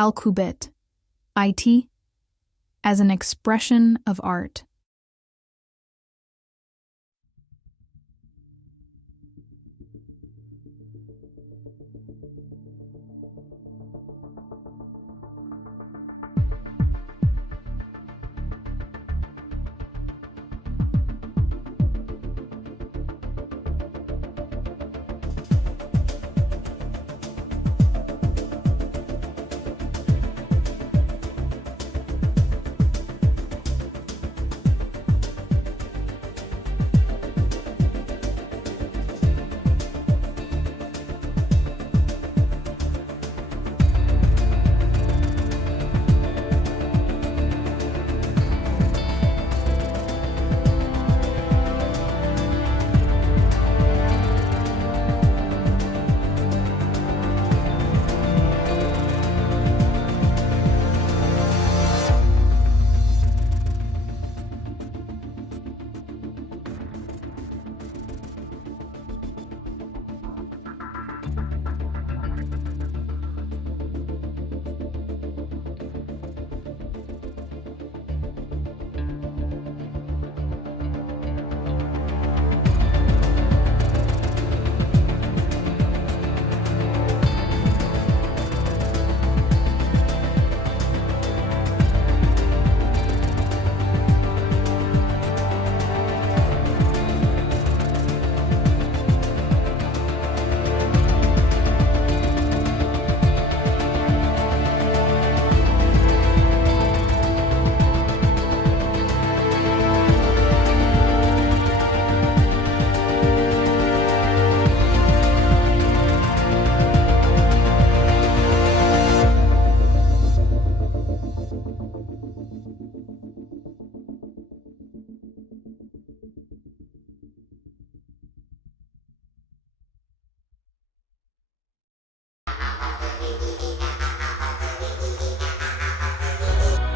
Alqubit, IT, as an expression of art.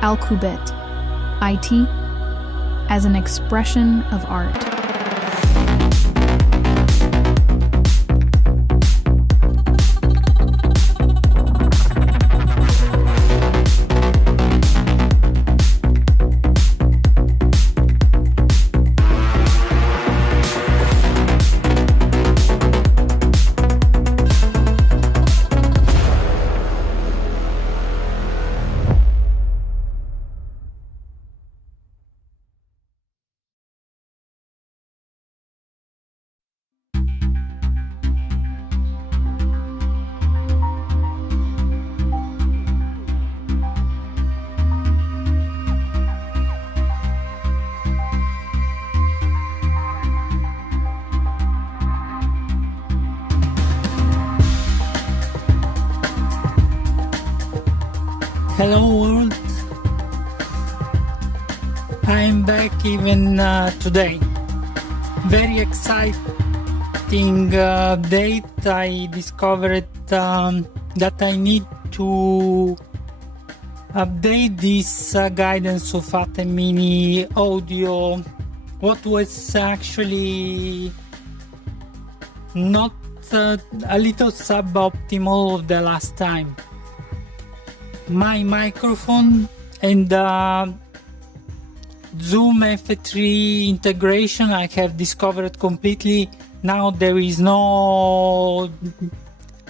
Alqubit, IT, as an expression of art. Hello world, I'm back even today. Very exciting date. I discovered that I need to update this guidance of Atem Mini audio. What was actually not a little suboptimal of the last time. My microphone and Zoom F3 integration I have discovered completely. Now there is no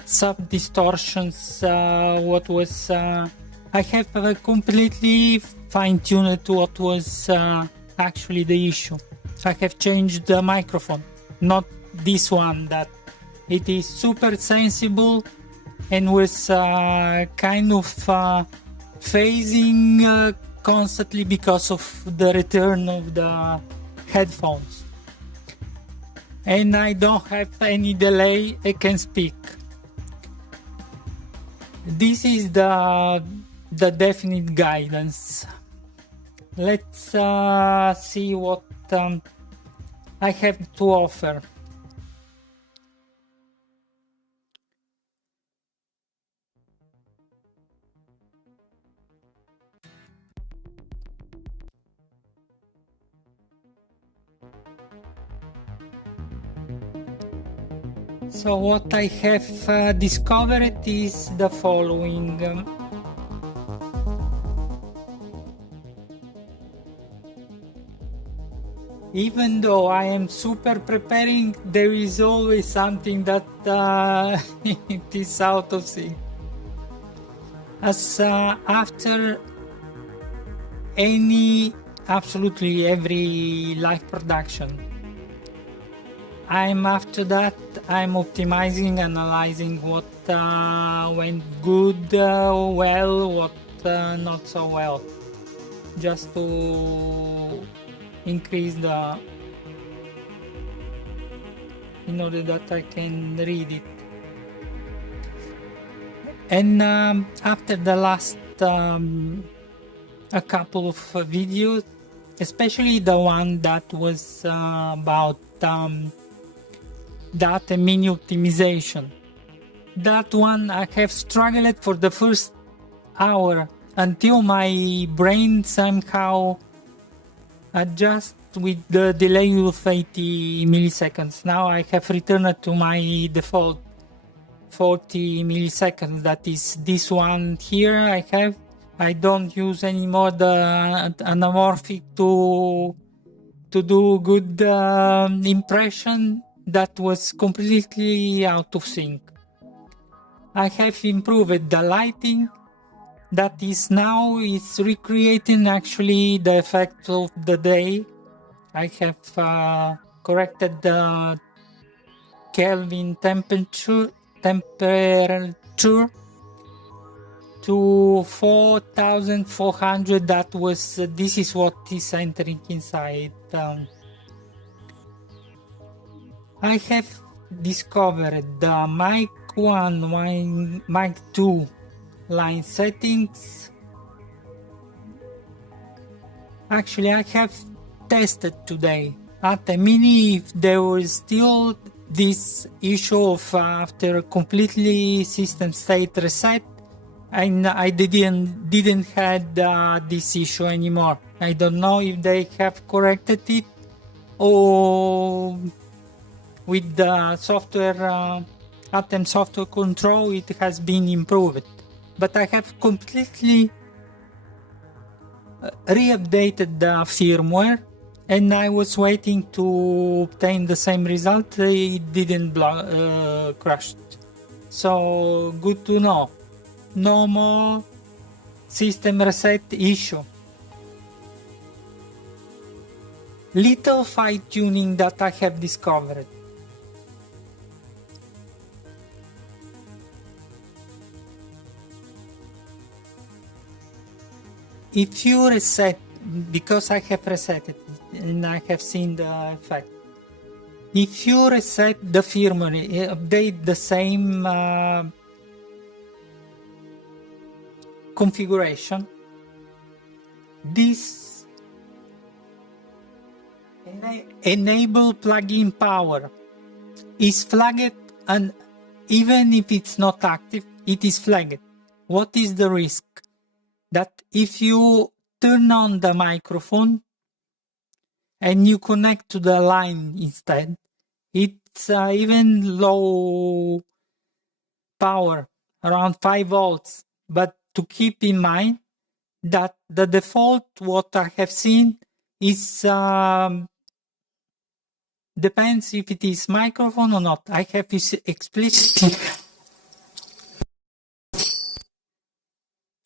sub distortions. What was I have completely fine-tuned to what was actually the issue. I have changed the microphone, not this one, that it is super sensible and was kind of phasing constantly because of the return of the headphones. And I don't have any delay, I can speak. This is the definite guidance. Let's see what I have to offer. So what I have discovered is the following. Even though I am super preparing, there is always something that it is out of sync. As after absolutely every live production, after that I'm optimizing, analyzing what went good, well, what not so well, just to increase in order that I can read it. And after the last a couple of videos, especially the one that was about data mini optimization, that one I have struggled for the first hour until my brain somehow adjust with the delay of 80 milliseconds. Now I have returned to my default 40 milliseconds. That is this one here I don't use anymore the anamorphic to do good impression. That was completely out of sync. I have improved the lighting. That is now is recreating actually the effect of the day. I have corrected the Kelvin temperature to 4,400. That was this is what is entering inside. I have discovered the mic 1, mic 2 line settings. Actually, I have tested today Atem Mini if there was still this issue of after completely system state reset, and I didn't had this issue anymore. I don't know if they have corrected it or with the software Atem software control it has been improved. But I have completely re-updated the firmware, and I was waiting to obtain the same result. It didn't crash. So good to know. No more system reset issue. Little fine tuning that I have discovered. If you reset, because I have reset it and I have seen the effect, if you reset the firmware, update the same configuration, this enable plug-in power is flagged, and even if it's not active, it is flagged. What is the risk? That if you turn on the microphone and you connect to the line instead, it's even low power, around 5 volts. But to keep in mind that the default, what I have seen, is depends if it is microphone or not. I have explicitly.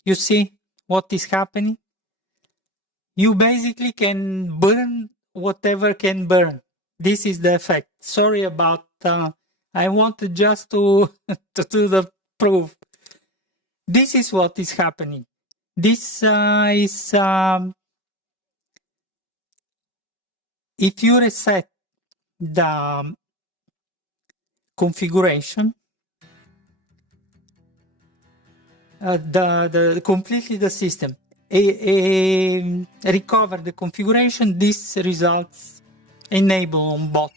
You see what is happening? You basically can burn whatever can burn. This is the effect. Sorry about. I wanted just to do the proof. This is what is happening. This is if you reset the configuration, the completely the system, recover the configuration, this results enable on bot.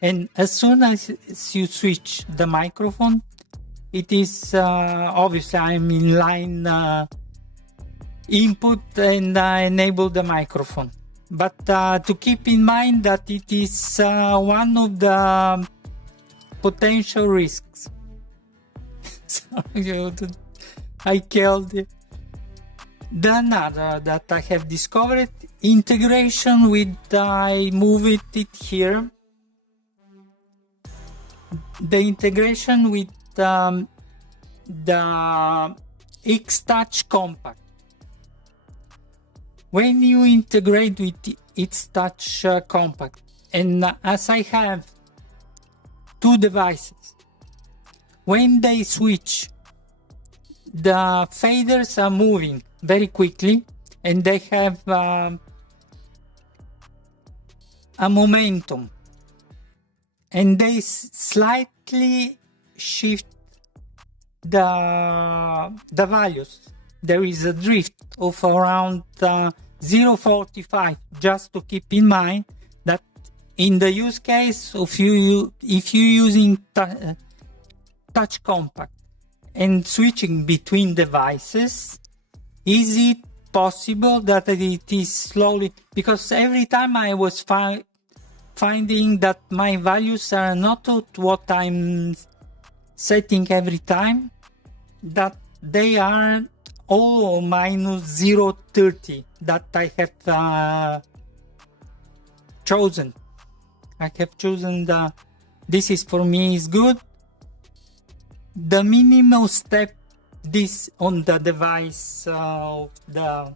And as soon as you switch the microphone, it is obviously I'm in line input and enable the microphone. But to keep in mind that it is one of the potential risks. Sorry, I killed it. The another that I have discovered integration with, I move it here. The integration with the X-Touch Compact. When you integrate with X-Touch Compact, and as I have two devices, when they switch, the faders are moving very quickly, and they have a momentum, and they slightly shift the values. There is a drift of around 0.45, just to keep in mind that in the use case of if you're using touch compact and switching between devices, is it possible that it is slowly, because every time I was finding that my values are not at what I'm setting every time, that they are all minus 0.30 that I have chosen. I have chosen this is for me is good. The minimal step this on the device of the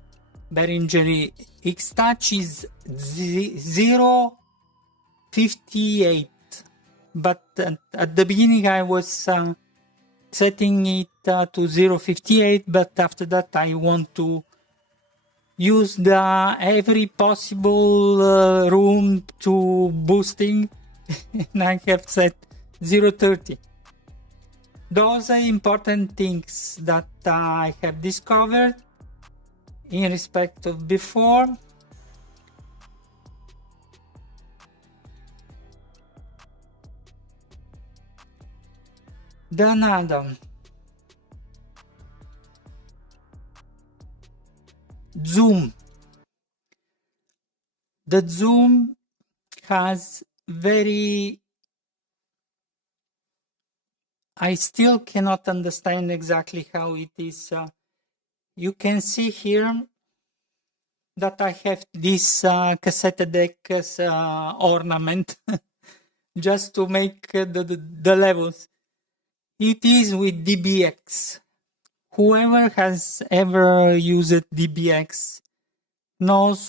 Behringer X-Touch is 0.58, but at the beginning I was setting it to 0.58, but after that I want to use the every possible room to boosting and I have set 0.30. Those are important things that I have discovered in respect of before. Then Atem. Zoom. The zoom has very... I still cannot understand exactly how it is. You can see here that I have this cassette deck ornament just to make the levels. It is with DBX. Whoever has ever used DBX knows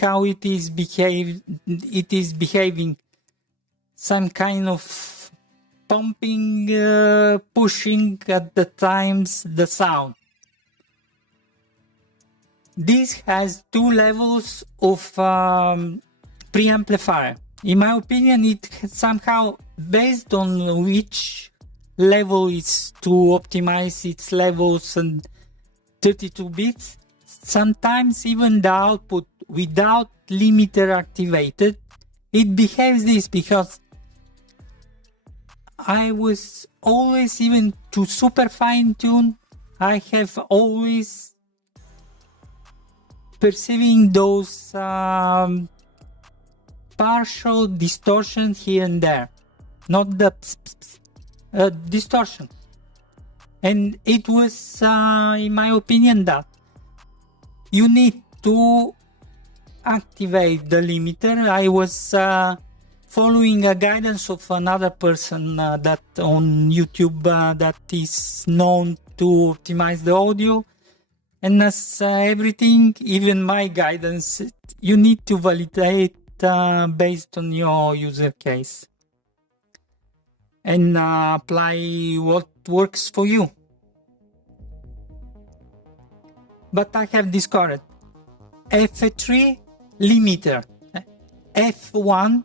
how it is behaving. Some kind of pumping, pushing at the times the sound. This has two levels of preamplifier. In my opinion, it somehow based on which level is to optimize its levels and 32 bits. Sometimes even the output without limiter activated, it behaves this, because I was always, even to super fine tune, I have always perceiving those partial distortion here and there, not the distortion. And it was, in my opinion, that you need to activate the limiter. I was following a guidance of another person that on YouTube that is known to optimize the audio. And as everything, even my guidance, you need to validate based on your user case and apply what works for you. But I have discovered F3 limiter. F1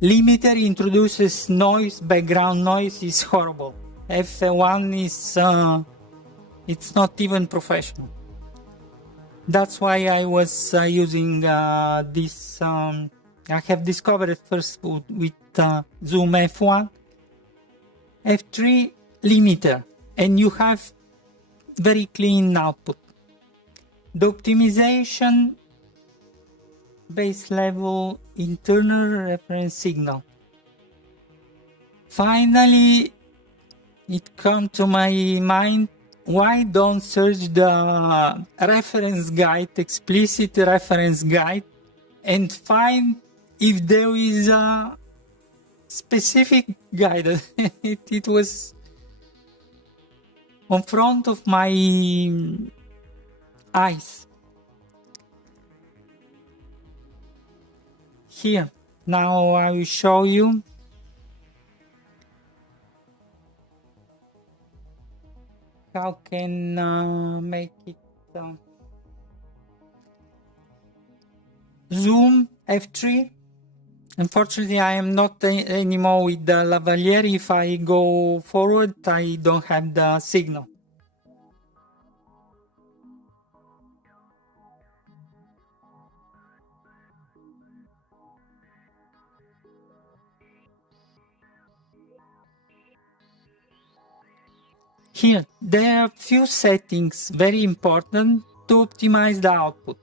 limiter introduces noise, background noise is horrible. F1 is it's not even professional. That's why I was using this. I have discovered it first with Zoom F1, F3 limiter, and you have very clean output. The optimization base level internal reference signal. Finally, it come to my mind why don't search the reference guide, explicit reference guide, and find if there is a specific guide. It was on front of my eyes. Here, now I will show you. How can make it zoom F3. Unfortunately, I am not anymore with the lavalier. If I go forward, I don't have the signal. Here, there are few settings very important to optimize the output.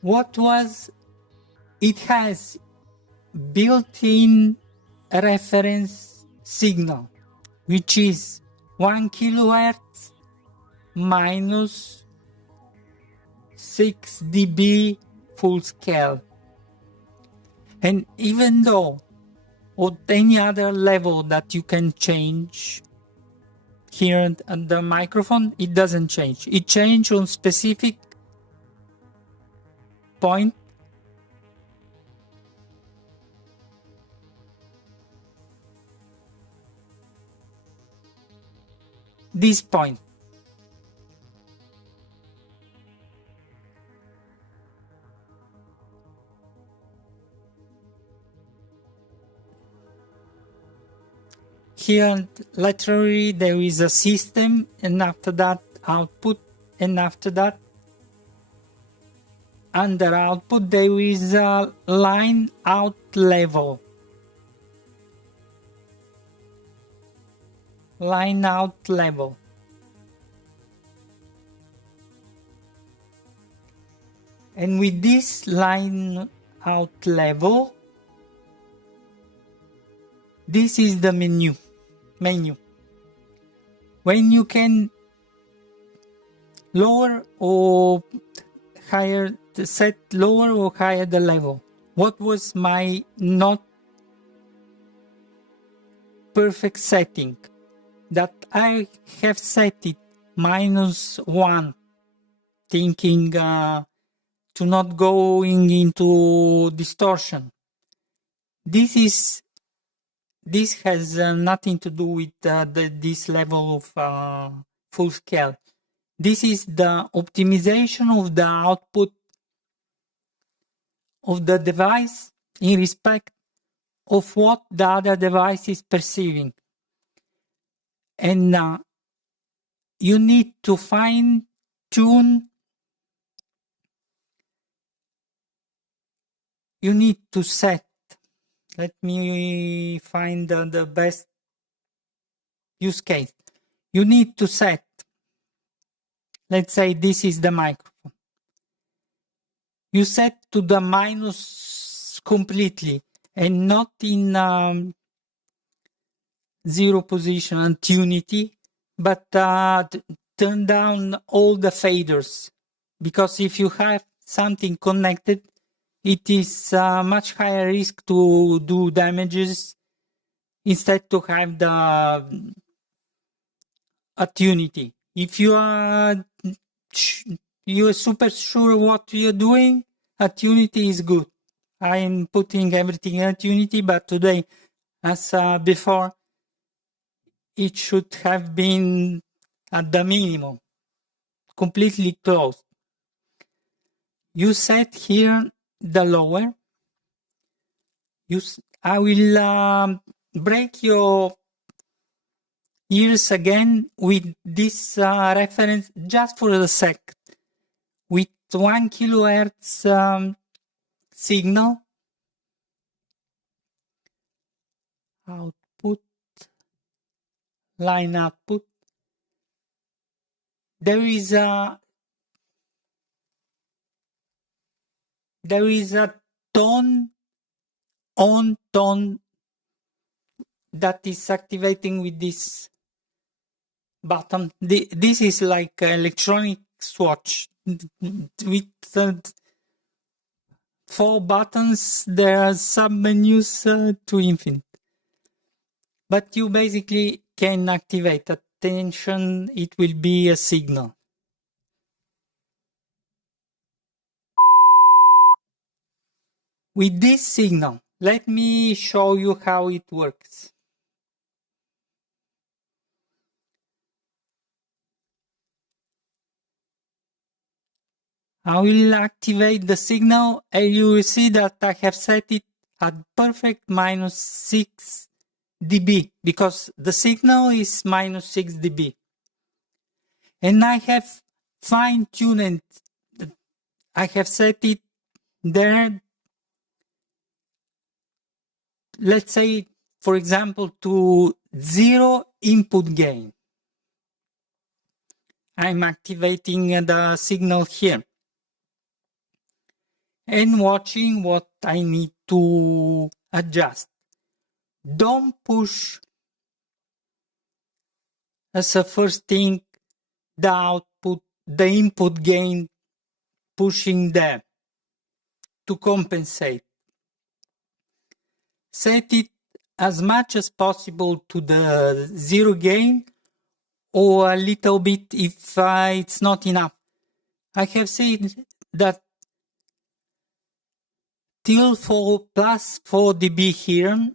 What was it? Has built-in reference signal, which is 1 kilohertz minus 6 dB full scale. And even though or any other level that you can change here at the microphone, it doesn't change. It changes on specific point. This point. Here laterally there is a system, and after that output, and after that under output there is a line out level. Line out level. And with this line out level, this is the menu. When you can lower or higher, set lower or higher the level. What was my not perfect setting? That I have set it -1, thinking to not going into distortion. This has nothing to do with this level of full scale. This is the optimization of the output of the device in respect of what the other device is perceiving. And you need to fine tune. You need to set. Let me find the best use case. You need to set. Let's say this is the microphone. You set to the minus completely and not in 0 position and tunity, but turn down all the faders. Because if you have something connected, it is much higher risk to do damages instead to have the tunity. If you are super sure what you're doing, tunity is good. I'm putting everything in tunity, but today, as before, it should have been at the minimum, completely closed. You set here the lower. I will break your ears again with this reference just for a sec. With 1 kilohertz signal, output, line output, there is a tone that is activating with this button. This is like electronic watch with 4 buttons. There are sub-menus to infinite. But you basically can activate attention. It will be a signal. With this signal, let me show you how it works. I will activate the signal and you will see that I have set it at perfect -6 dB because the signal is -6 dB. And I have fine-tuned, I have set it there, let's say, for example, to 0 input gain. I'm activating the signal here and watching what I need to adjust. Don't push as a first thing the output, the input gain, pushing there to compensate. Set it as much as possible to the 0 gain or a little bit if it's not enough. I have said that till +4 dB here,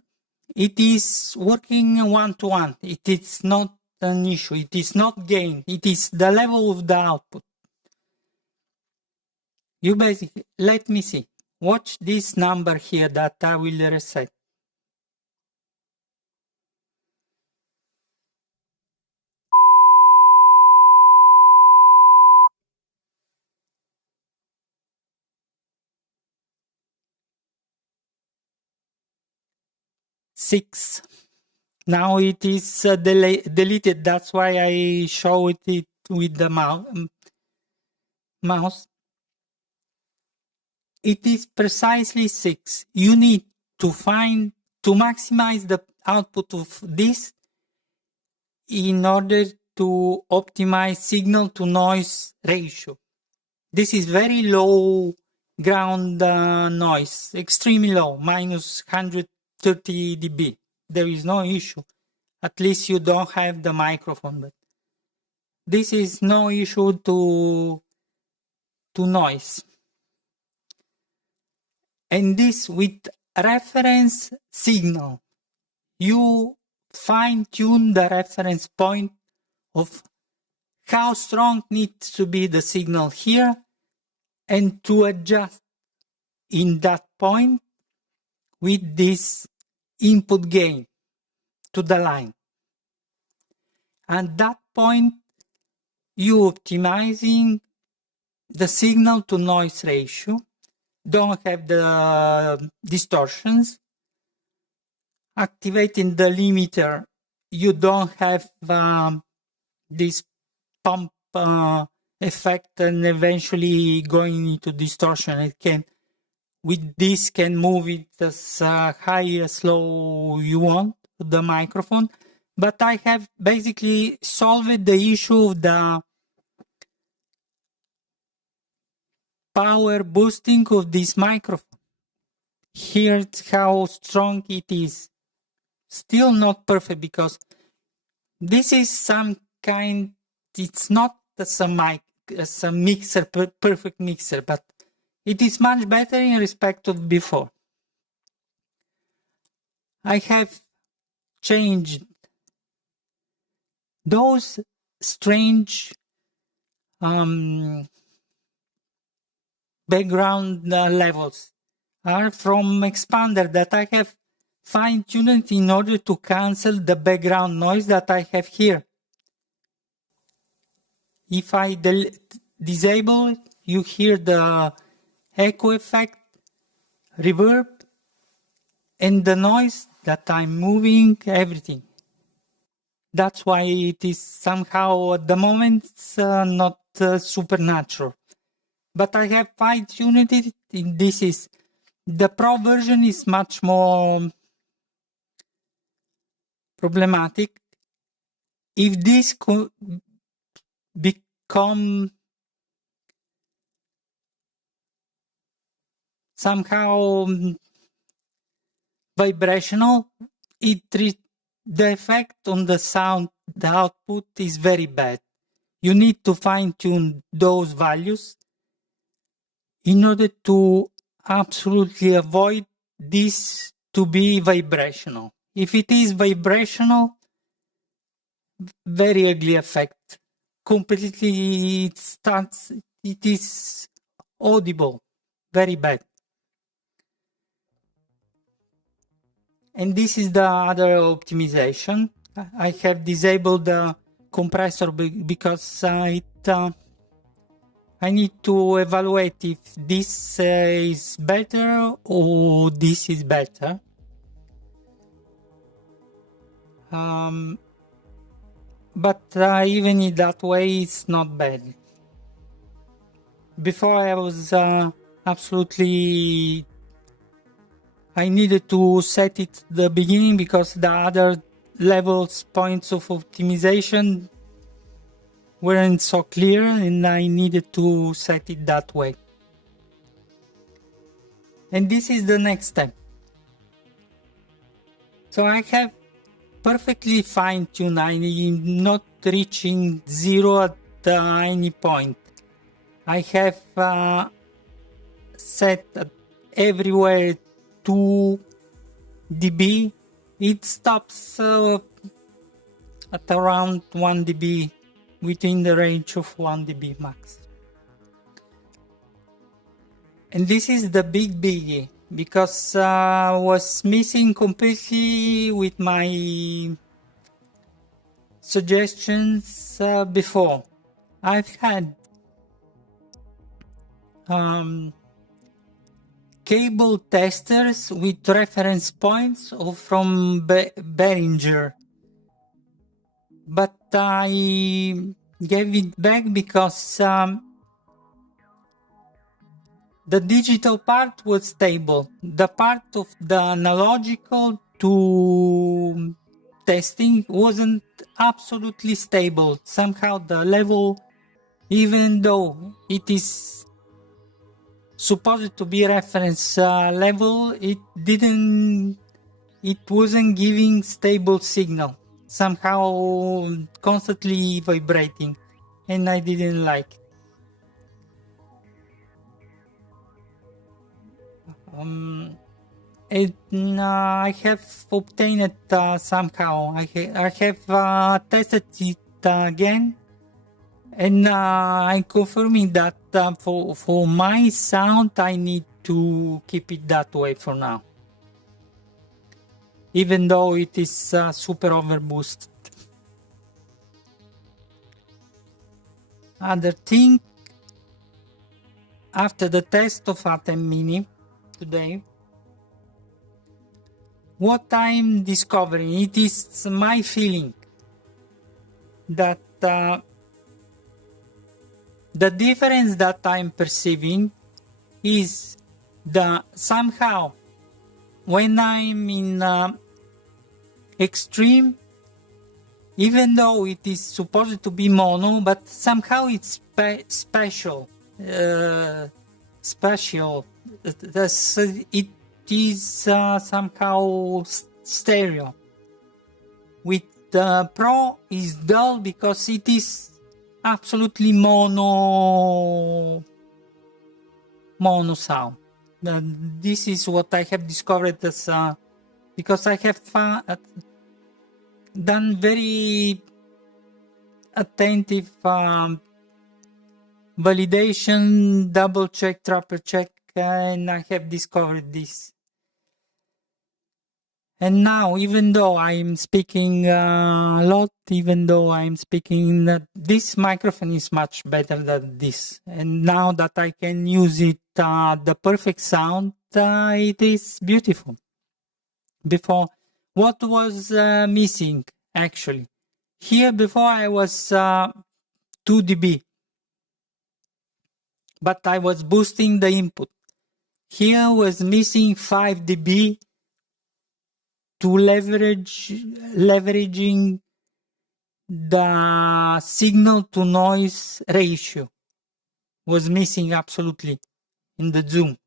it is working 1-to-1. It is not an issue. It is not gain. It is the level of the output. You basically, let me see. Watch this number here that I will reset. Six. Now it is deleted. That's why I showed it with the mouse. It is precisely 6. You need to maximize the output of this in order to optimize signal to noise ratio. This is very low ground noise, extremely low, -130 dB. There is no issue. At least you don't have the microphone, but this is no issue to noise. And this with reference signal, you fine-tune the reference point of how strong needs to be the signal here and to adjust in that point with this input gain to the line. At that point, you optimizing the signal to noise ratio, don't have the distortions, activating the limiter, you don't have this pump effect and eventually going into distortion. It can, with this, can move it as high as low you want, the microphone. But I have basically solved the issue of the power boosting of this microphone. Here's how strong it is. Still not perfect because this is some kind, it's not as a mixer, perfect mixer, but it is much better in respect of before. I have changed those strange background levels are from expander that I have fine-tuned in order to cancel the background noise that I have here. If I disable it, you hear the echo effect, reverb, and the noise that I'm moving, everything. That's why it is somehow at the moment not supernatural. But I have fine-tuned it. This is the Pro version is much more problematic. if this could become somehow vibrational, the effect on the sound, the output is very bad. You need to fine-tune those values in order to absolutely avoid this to be vibrational. If it is vibrational, very ugly effect. Completely, it is audible, very bad. And this is the other optimization. I have disabled the compressor because I need to evaluate if this is better or this is better. But even in that way, it's not bad. Before I was absolutely... I needed to set it at the beginning because the other levels, points of optimization weren't so clear, and I needed to set it that way. And this is the next step. So I have perfectly fine-tuned. I'm not reaching zero at any point. I have set everywhere 2 dB. It stops at around 1 dB, within the range of 1 dB max. And this is the big biggie, because I was missing completely with my suggestions before. I've had cable testers with reference points from Behringer, but I gave it back because the digital part was stable. The part of the analogical to testing wasn't absolutely stable. Somehow the level, even though it is supposed to be reference level, it wasn't giving stable signal. Somehow constantly vibrating, and I didn't like it. I have obtained it somehow. I have tested it again, and I'm confirming that for my sound I need to keep it that way for now, even though it is super overboosted. Other thing, after the test of Atem Mini today, what I'm discovering, it is my feeling that the difference that I'm perceiving is somehow when I'm in extreme, even though it is supposed to be mono, but somehow it's special. It is somehow stereo. With the Pro is dull because it is absolutely mono sound. This is what I have discovered as because I have done very attentive validation, double check, triple check, and I have discovered this. And now, even though I'm speaking a lot, even though I'm speaking, this microphone is much better than this. And now that I can use it, the perfect sound, it is beautiful. Before, what was missing, actually? Here, before I was 2 dB, but I was boosting the input. Here was missing 5 dB to leveraging the signal to noise ratio was missing absolutely in the zoom.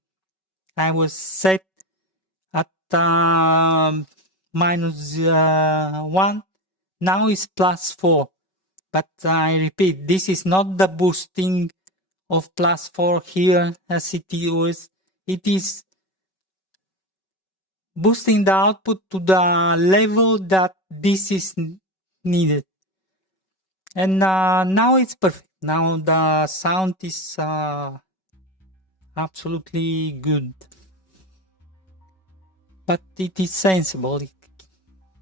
I was set at -1, now it's +4. But I repeat, this is not the boosting of +4 here as it was. It is boosting the output to the level that this is needed. And now it's perfect. Now the sound is absolutely good. But it is sensible,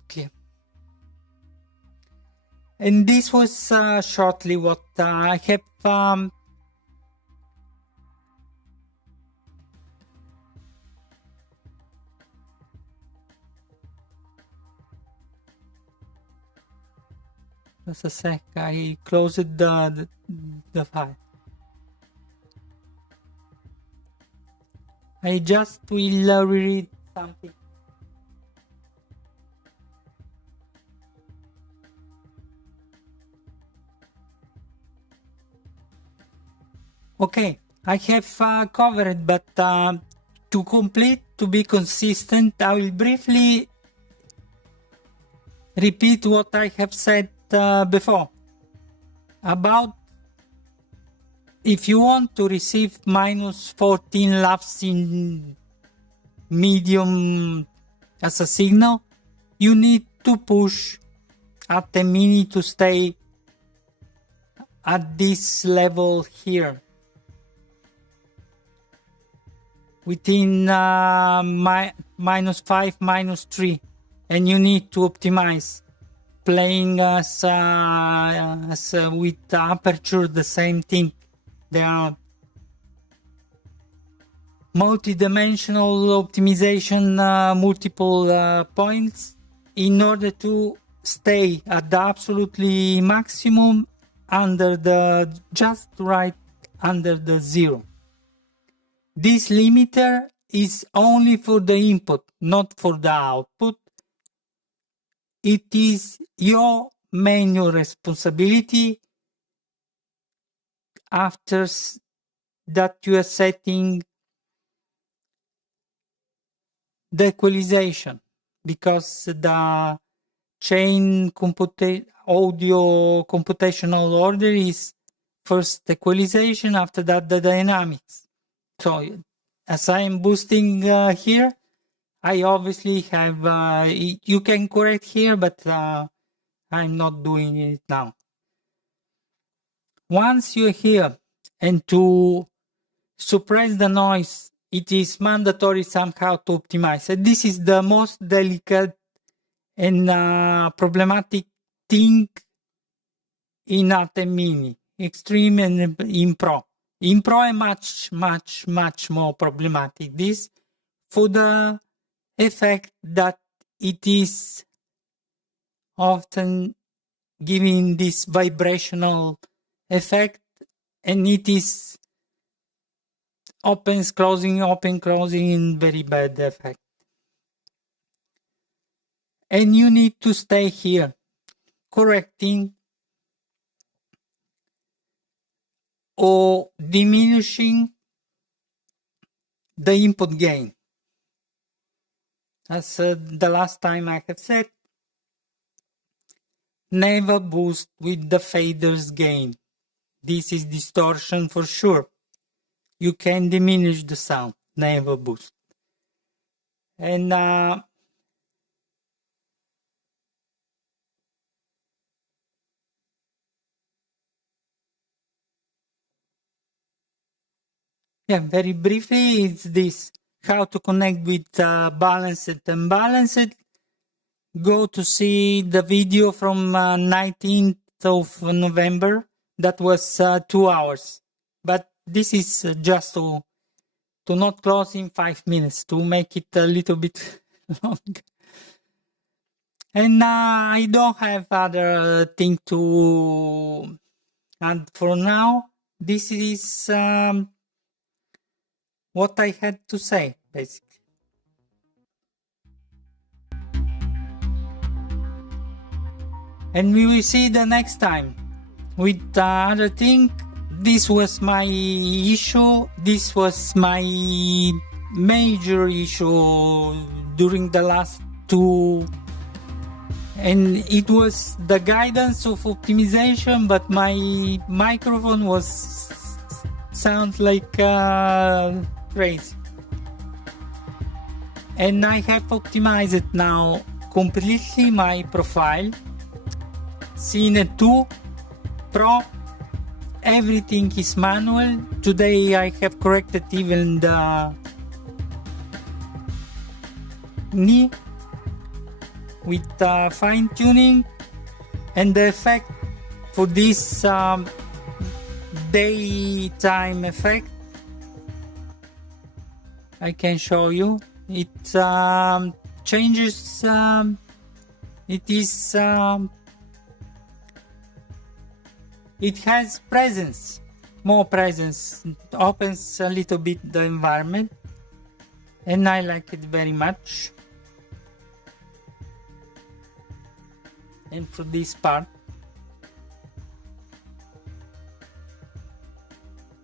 clear. And this was shortly what I have just a sec, I closed the file. I just will read something. Okay, I have covered, but to complete, to be consistent, I will briefly repeat what I have said before about if you want to receive -14 laps in medium as a signal, you need to push Atem Mini to stay at this level here within -5, -3, and you need to optimize playing as with the aperture the same thing. There are multi-dimensional optimization, multiple points in order to stay at the absolutely maximum under the just right under the 0. This limiter is only for the input, not for the output. It is your manual responsibility after that you are setting the equalization, because the chain audio computational order is first equalization, after that the dynamics. So as I am boosting here, I obviously have, you can correct here, but I'm not doing it now. Once you're here, and to suppress the noise, it is mandatory somehow to optimize. And this is the most delicate and problematic thing in Atem Mini, Extreme and in Pro. In Pro is much more problematic. This for the effect that it is often giving this vibrational effect, and it is open closing in very bad effect. And you need to stay here correcting or diminishing the input gain. As the last time I have said, never boost with the fader's gain. This is distortion for sure. You can diminish the sound, never boost. And yeah, very briefly, it's this: how to connect with balanced and unbalanced. Go to see the video from 19th of November. That was 2 hours. But this is just to not close in 5 minutes, to make it a little bit long. And I don't have other thing to add for now. This is what I had to say, basically. and we will see the next time with other thing. This was my issue. This was my major issue during the last two, and it was the guidance of optimization, but my microphone was sound like crazy, and I have optimized it now completely my profile. Cine 2 Pro, everything is manual. Today I have corrected even the knee with fine tuning, and the effect for this daytime effect I can show you. It changes, it is it has presence, more presence, it opens a little bit the environment, and I like it very much. And for this part,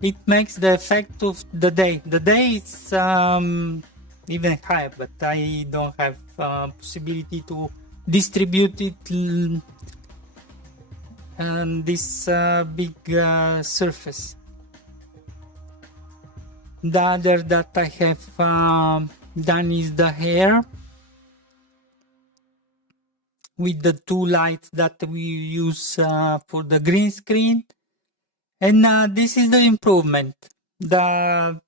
it makes the effect of the day. The day is even higher, but I don't have possibility to distribute it on this big surface. The other that I have done is the hair, with the two lights that we use for the green screen, and this is the improvement. The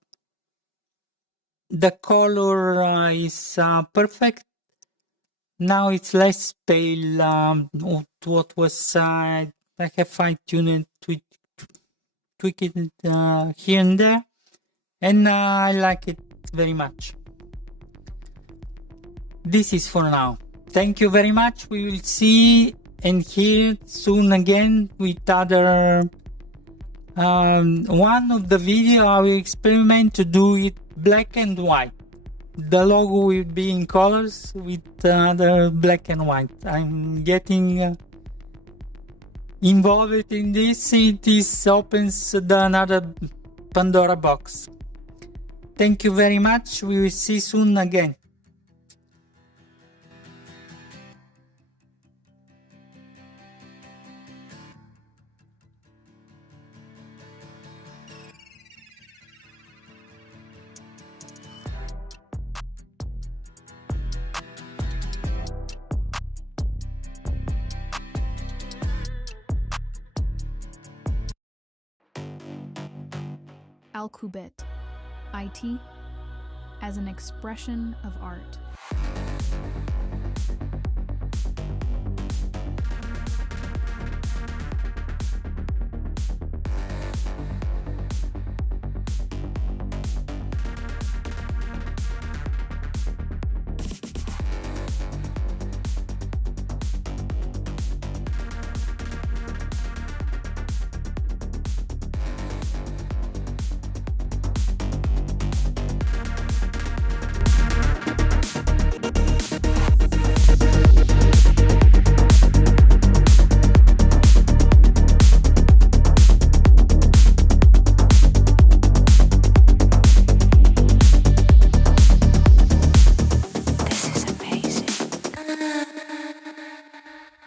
color is perfect. Now it's less pale. What was I have fine-tuned, tweak it here and there, and I like it very much. This is for now. Thank you very much. We will see and hear soon again with other one of the video. I will experiment to do it black and white. The logo will be in colors with other black and white. I'm getting involved in this. It opens another Pandora box. Thank you very much. We will see soon again. Alqubit, IT as an expression of art.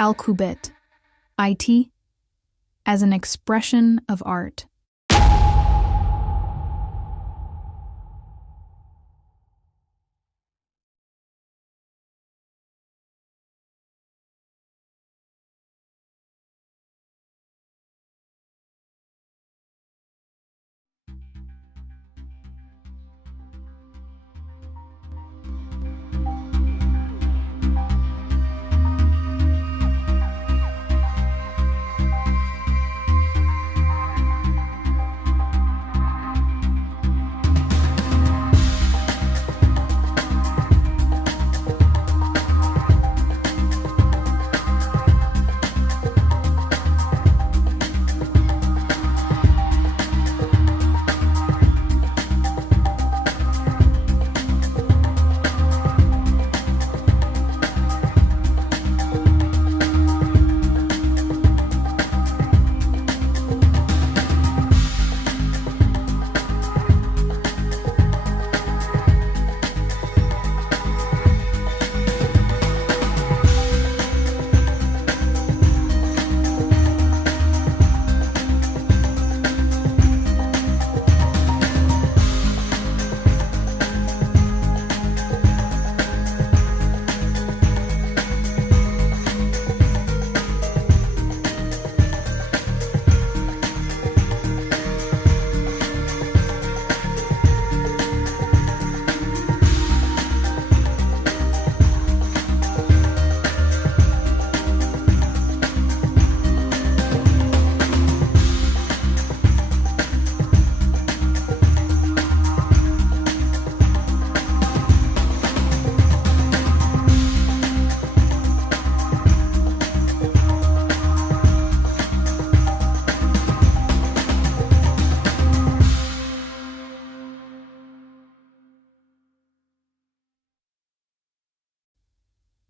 Alqubit, IT as an expression of art.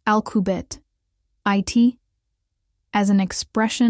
Alqubit, IT, as an expression